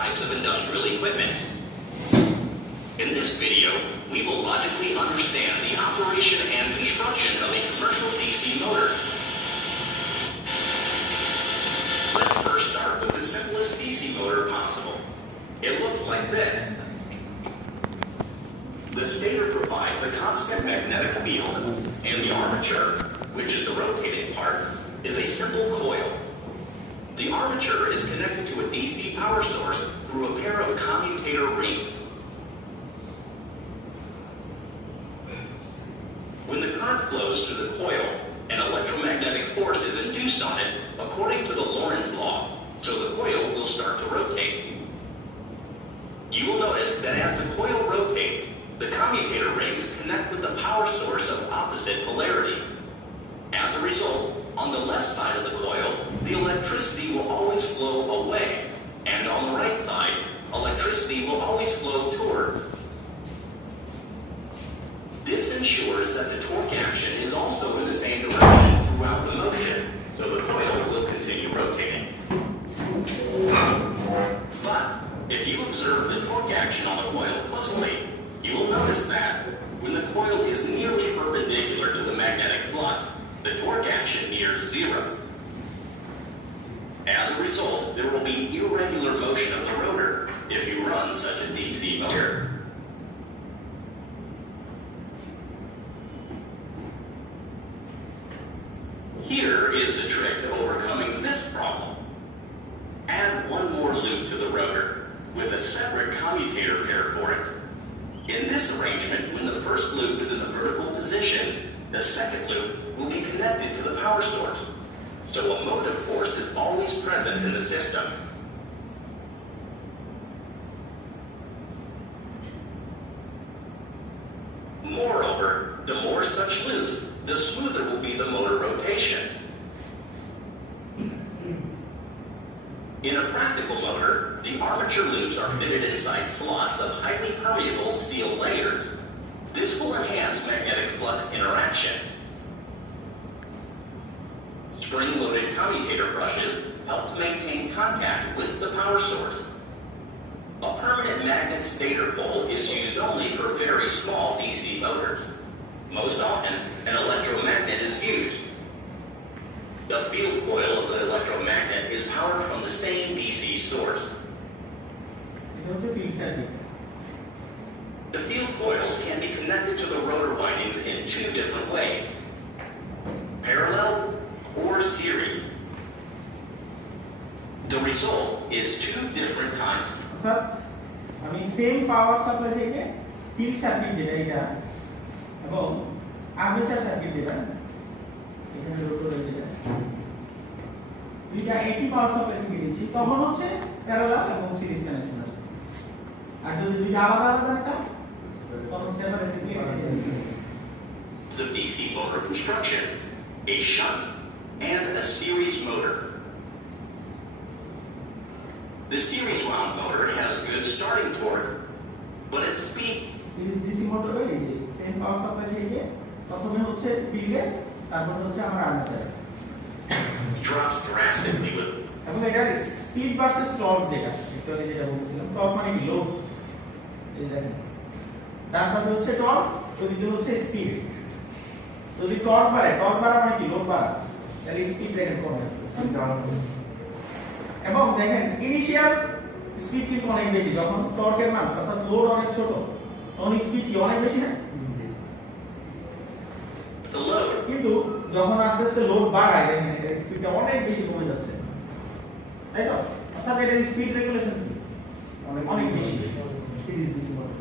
types of industrial equipment. In this video, we will logically understand the operation and construction of a commercial DC motor. Let's first start with the simplest DC motor possible. It looks like this. The stator provides a constant magnetic field, and the armature, which is the rotating part, is a simple coil. The armature is connected to a DC power source through a pair of commutator rings. When the current flows through the coil, an electromagnetic force is induced on it according to the Lorentz law, so the coil will start to rotate. You will notice that as the coil rotates, the commutator rings connect with the power source of opposite polarity. As a result, on the left side of the coil, the electricity will always flow away, and on the right side, electricity will always flow towards. This ensures that the torque action is also in the same direction throughout the motion, so the coil will continue rotating. But if you observe the torque action on the coil closely, you will notice that when the coil is nearly perpendicular to the magnetic flux, the torque action nears zero. As a result, there will be irregular motion of the rotor if you run such a DC motor. Here is the trick to overcoming this problem. Add one more loop to the rotor with a separate commutator pair for it. In this arrangement, when the first loop is in the vertical position, the second loop will be connected to the power source. So a motive force is always present in the system. Moreover, the more such loops, the smoother will be the motor rotation. In a practical motor, the armature loops are fitted inside slots of highly permeable steel layers. This will enhance magnetic flux interaction. Spring-loaded commutator brushes help to maintain contact with the power source. A permanent magnet stator pole is used only for very small DC motors. Most often, an electromagnet is used. The field coil of the electromagnet is powered from the same DC source. The field coils can be connected to the rotor windings in two different ways: parallel or series. The result is two different kinds. Same power supply থেকে field circuit যেটা এটা এবং armature circuit যেটা এখানে rotor যেটা দুইটা একই power supply থেকে দিচ্ছি তখন হচ্ছে প্যারালাল এবং সিরিজ কানেকশন আছে আর যদি দুইটা আলাদা আলাদা থাকে তখন separately The DC motor construction, a shunt and a series motor. The series wound motor has good starting torque, but its speed series DC motor এই যে সেম পাওয়ার সাপ্লাই থেকে প্রথমে হচ্ছে ফিল্ডে তারপর হচ্ছে আমার আর্মেচারে drops drastically with এবং এটা স্পিড ভার্সেস টর্ক যেটা একটুখানি যেটা বলছিলাম টর্ক মানে কি লোড এই দেখেন তারপরে হচ্ছে টর্ক ওইদিকে হচ্ছে স্পিড যদি টর্ক বাড়া মানে কি লোড বাড়া তাহলে স্পিড দেখেন কমে আসছে এবং দেখেন ইনিশিয়াল স্পিড কিন্তু অনেক বেশি যখন টর্কের মান অর্থাৎ লোড অনেক ছোট তখন স্পিড কি অনেক বেশি না the load কিন্তু যখন আস্তে আস্তে লোড বাড়ায় দেখেন এর স্পিডটা অনেক বেশি কমে যাচ্ছে তাই তো অর্থাৎ এর স্পিড রেগুলেশন কি অনেক বেশি series DC motor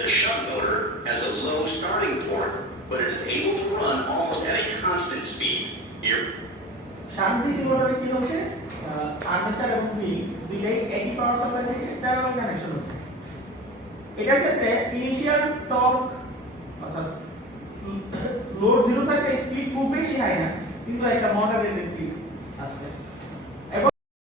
The shunt motor has a low starting torque, but it is able to run almost at a constant speed. Here, shunt DC মোটরে কি হচ্ছে আর্মেচার এবং ফিল্ড দুইটাই একই পাওয়ার সাপ্লাই থেকে প্যারালাল কানেকশন হচ্ছে এটার ক্ষেত্রে ইনিশিয়াল টর্ক অর্থাৎ লোড জিরো থাকে স্পিড খুব বেশি হয় না কিন্তু একটা মডারেট স্পিড আছে